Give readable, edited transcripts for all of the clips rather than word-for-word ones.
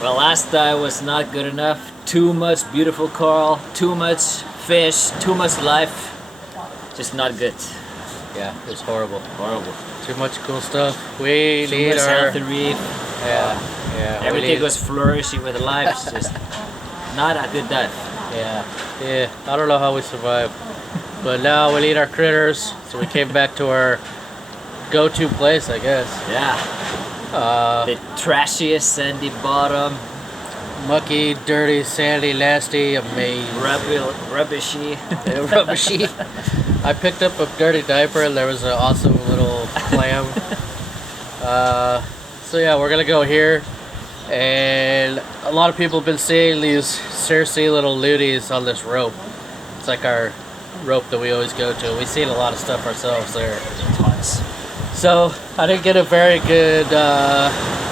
Well, last dive was not good enough. Too much beautiful coral, too much fish, too much life. Just not good. Yeah, it was horrible. Horrible. Too much cool stuff. We Too need much our... healthy reef. Yeah. Everything was flourishing with life. It's just not a good dive. Yeah. I don't know how we survived. But now we need our critters, so we came back to our go-to place, I guess. Yeah. The trashiest sandy bottom. Mucky, dirty, sandy, nasty, amazing. Rubbishy. Rubbishy. I picked up a dirty diaper and there was an awesome little clam. So yeah, we're gonna go here. And a lot of people have been seeing these seriously little luties on this rope. It's like our rope that we always go to. We've seen a lot of stuff ourselves there. Tons. So I didn't get a very good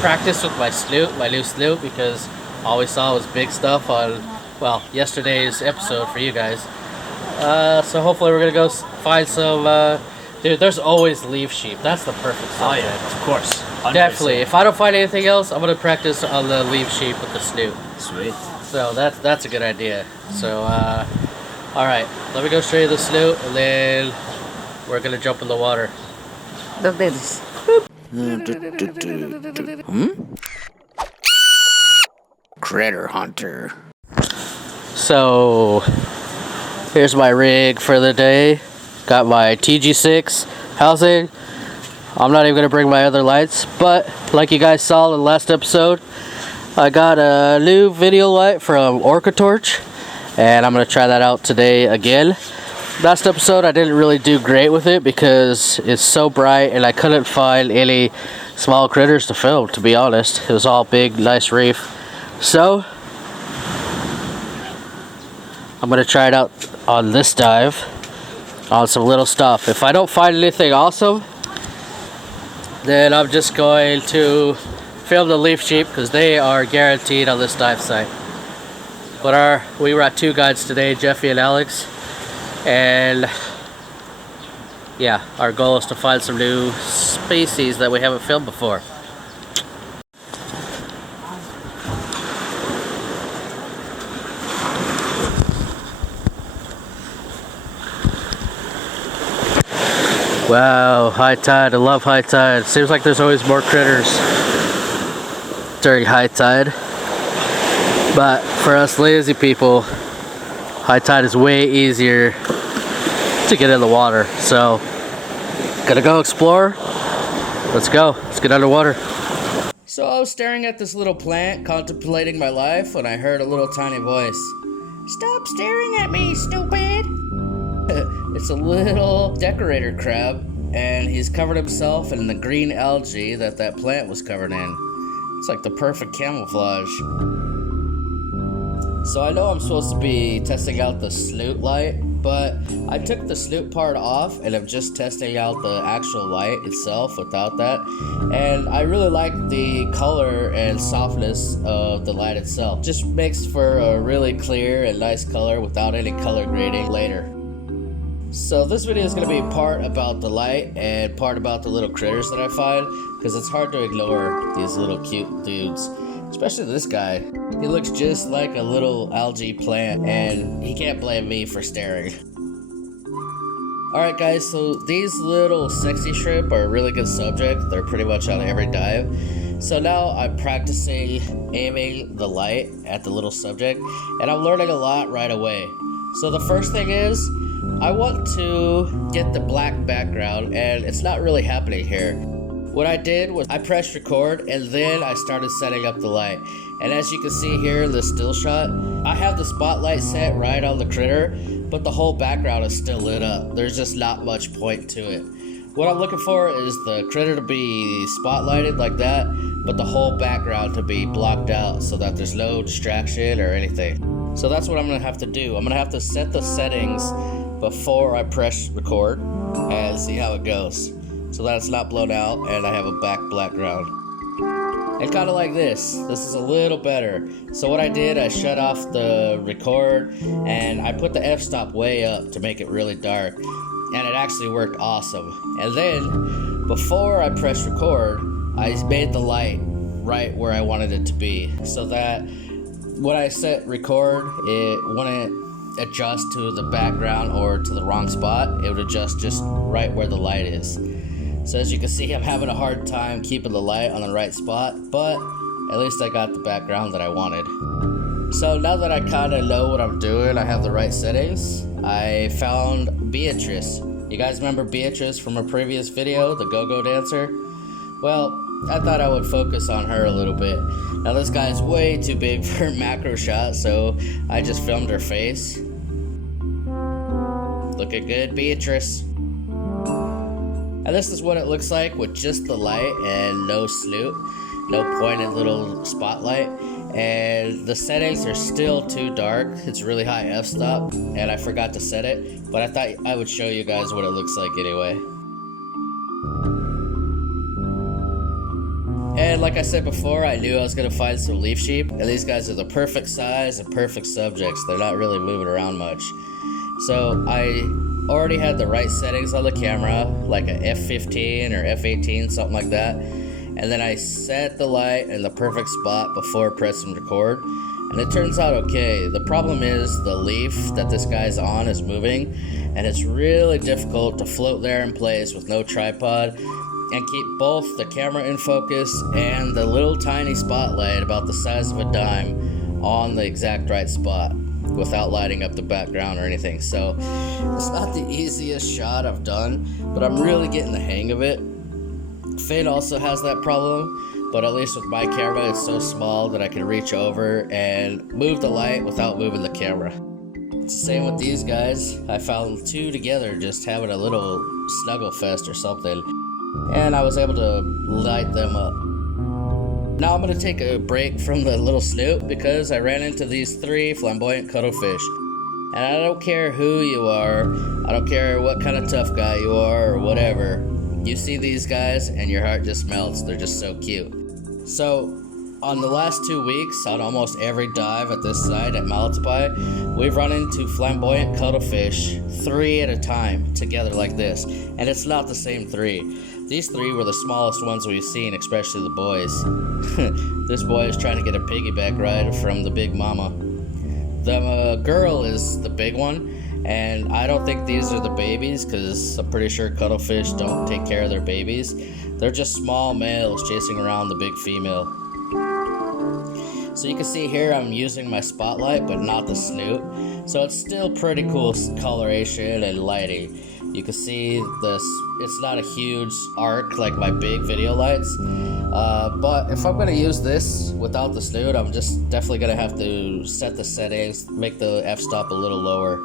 practice with my Snoot, my new Snoot, because all we saw was big stuff on, well, yesterday's episode for you guys. So hopefully we're gonna go find some. Dude, there's always leaf sheep. That's the perfect subject. Oh yeah, of course. 100%. Definitely. If I don't find anything else, I'm gonna practice on the leaf sheep with the Snoot. Sweet. So that's a good idea. So all right, let me go show you the Snoot, and then we're gonna jump in the water. Look at this. Critter hunter. So here's my rig for the day. Got my TG6 housing. I'm not even gonna bring my other lights, but like you guys saw in the last episode, I got a new video light from OrcaTorch, and I'm gonna try that out today again. Last episode I didn't really do great with it because it's so bright and I couldn't find any small critters to film, to be honest. It was all big, nice reef. So I'm gonna try it out on this dive on some little stuff. If I don't find anything awesome, then I'm just going to film the leaf sheep because they are guaranteed on this dive site. But we were at two guides today, Jeffy and Alex, and yeah, our goal is to find some new species that we haven't filmed before. Wow, high tide. I love high tide. Seems like there's always more critters during high tide. But for us lazy people, high tide is way easier to get in the water. So, gonna go explore. Let's go. Let's get underwater. So I was staring at this little plant, contemplating my life, when I heard a little tiny voice. Stop staring at me, stupid! It's a little decorator crab, and he's covered himself in the green algae that plant was covered in. It's like the perfect camouflage. So I know I'm supposed to be testing out the Snoot light, but I took the Snoot part off and I'm just testing out the actual light itself without that. And I really like the color and softness of the light itself. Just makes for a really clear and nice color without any color grading later. So this video is going to be part about the light and part about the little critters that I find, because it's hard to ignore these little cute dudes. Especially this guy. He looks just like a little algae plant, and he can't blame me for staring. Alright guys, so these little sexy shrimp are a really good subject. They're pretty much on every dive. So now I'm practicing aiming the light at the little subject, and I'm learning a lot right away. So the first thing is, I want to get the black background, and it's not really happening here. What I did was I pressed record, and then I started setting up the light. And as you can see here in the still shot, I have the spotlight set right on the critter, but the whole background is still lit up. There's just not much point to it. What I'm looking for is the critter to be spotlighted like that, but the whole background to be blocked out so that there's no distraction or anything. So that's what I'm gonna have to do. I'm gonna have to set the settings before I press record and see how it goes, so that it's not blown out and I have a background. And kind of like this is a little better. So what I did, I shut off the record and I put the f-stop way up to make it really dark, and it actually worked awesome. And then before I pressed record, I made the light right where I wanted it to be, so that when I set record, it wouldn't adjust to the background or to the wrong spot. It would adjust just right where the light is. So as you can see, I'm having a hard time keeping the light on the right spot, but at least I got the background that I wanted. So now that I kind of know what I'm doing, I have the right settings, I found Beatrice. You guys remember Beatrice from a previous video, the go-go dancer? Well, I thought I would focus on her a little bit. Now this guy is way too big for a macro shot, so I just filmed her face. Looking good, Beatrice. And this is what it looks like with just the light and no Snoot, no pointed little spotlight. And the settings are still too dark. It's really high f-stop, and I forgot to set it, but I thought I would show you guys what it looks like anyway. And like I said before, I knew I was gonna find some leaf sheep, and these guys are the perfect size and perfect subjects. They're not really moving around much. So I already had the right settings on the camera, like a f15 or f18, something like that. And then I set the light in the perfect spot before pressing record, and it turns out okay. The problem is the leaf that this guy's on is moving, and it's really difficult to float there in place with no tripod and keep both the camera in focus and the little tiny spotlight about the size of a dime on the exact right spot without lighting up the background or anything. So it's not the easiest shot I've done, but I'm really getting the hang of it. Fade also has that problem, but at least with my camera it's so small that I can reach over and move the light without moving the camera. It's the same with these guys. I found two together just having a little snuggle fest or something, and I was able to light them up. Now I'm going to take a break from the little Snoot because I ran into these three flamboyant cuttlefish. And I don't care who you are, I don't care what kind of tough guy you are or whatever, you see these guys and your heart just melts. They're just so cute. So on the last 2 weeks, on almost every dive at this site at Malatapai, we've run into flamboyant cuttlefish 3 at a time together like this. And it's not the same 3. These 3 were the smallest ones we've seen, especially the boys. This boy is trying to get a piggyback ride from the big mama. The girl is the big one, and I don't think these are the babies because I'm pretty sure cuttlefish don't take care of their babies. They're just small males chasing around the big female. So you can see here I'm using my spotlight but not the Snoot, so it's still pretty cool coloration and lighting. You can see this, it's not a huge arc like my big video lights, but if I'm going to use this without the Snoot, I'm just definitely going to have to set the settings, make the f-stop a little lower,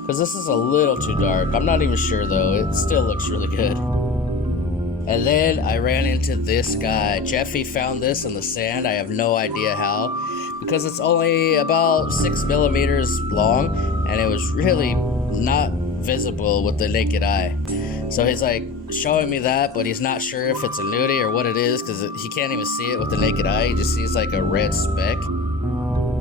because this is a little too dark. I'm not even sure though, it still looks really good. And then I ran into this guy. Jeffy found this in the sand. I have no idea how, because it's only about 6 millimeters long, and it was really not visible with the naked eye. So he's like showing me that, but he's not sure if it's a nudie or what it is, because he can't even see it with the naked eye. He just sees like a red speck.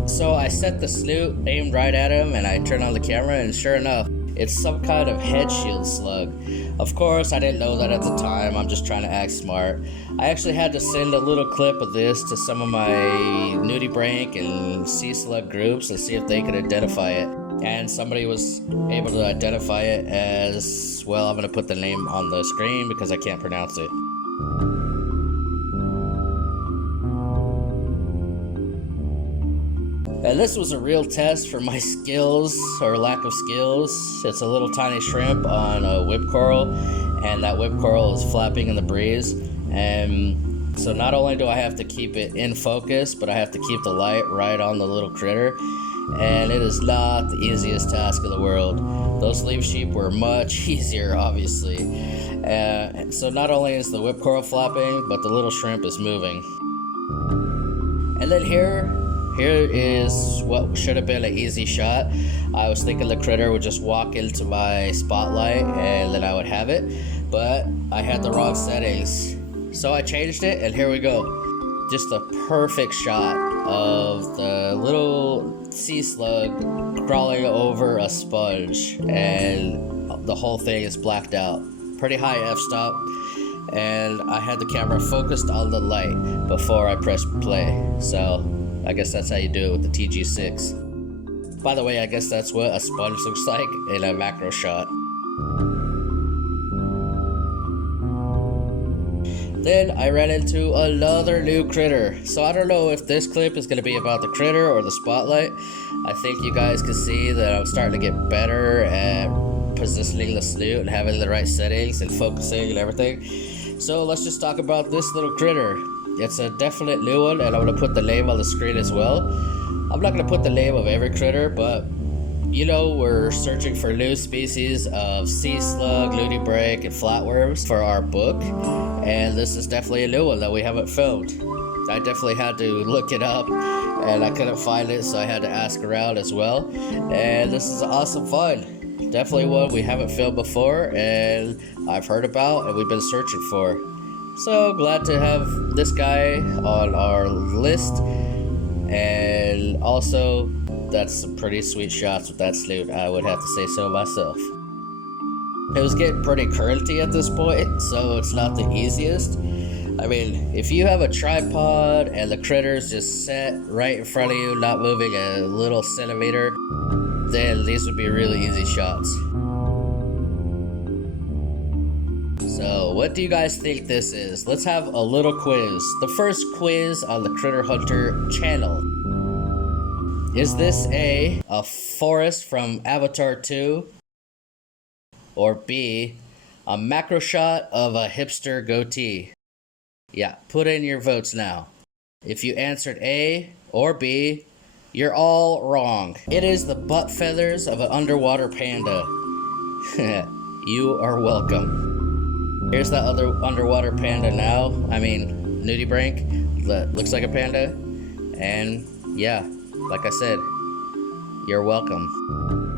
So I set the Snoot aimed right at him, and I turned on the camera, and sure enough, it's some kind of Headshield slug. Of course, I didn't know that at the time. I'm just trying to act smart. I actually had to send a little clip of this to some of my nudie brank and sea slug groups and see if they could identify it. And somebody was able to identify it as, well, I'm going to put the name on the screen because I can't pronounce it. And this was a real test for my skills, or lack of skills. It's a little tiny shrimp on a whip coral, and that whip coral is flapping in the breeze. And so not only do I have to keep it in focus, but I have to keep the light right on the little critter. And it is not the easiest task in the world. Those leaf sheep were much easier, obviously. So not only is the whip coral flapping, but the little shrimp is moving. And then here is what should have been an easy shot. I was thinking the critter would just walk into my spotlight and then I would have it, but I had the wrong settings. So I changed it, and here we go. Just a perfect shot of the little sea slug crawling over a sponge, and the whole thing is blacked out. Pretty high f-stop, and I had the camera focused on the light before I pressed play. So I guess that's how you do it with the TG6. By the way, I guess that's what a sponge looks like in a macro shot. Then I ran into another new critter. So I don't know if this clip is going to be about the critter or the spotlight. I think you guys can see that I'm starting to get better at positioning the snoot and having the right settings and focusing and everything. So let's just talk about this little critter. It's a definite new one, and I'm going to put the name on the screen as well. I'm not going to put the name of every critter, but you know, we're searching for new species of sea slug, nudibranch, and flatworms for our book, and this is definitely a new one that we haven't filmed. I definitely had to look it up, and I couldn't find it, so I had to ask around as well. And this is an awesome find. Definitely one we haven't filmed before, and I've heard about, and we've been searching for. So glad to have this guy on our list, and also that's some pretty sweet shots with that snoot, I would have to say so myself. It was getting pretty currenty at this point, so it's not the easiest. I mean, if you have a tripod and the critter's just set right in front of you, not moving a little centimeter, then these would be really easy shots. So, what do you guys think this is? Let's have a little quiz. The first quiz on the Critter Hunter channel. Is this A, forest from Avatar 2? Or B, a macro shot of a hipster goatee? Yeah, put in your votes now. If you answered A or B, you're all wrong. It is the butt feathers of an underwater panda. You are welcome. Here's that other underwater panda now. I mean, nudibranch that looks like a panda. And yeah, like I said, you're welcome.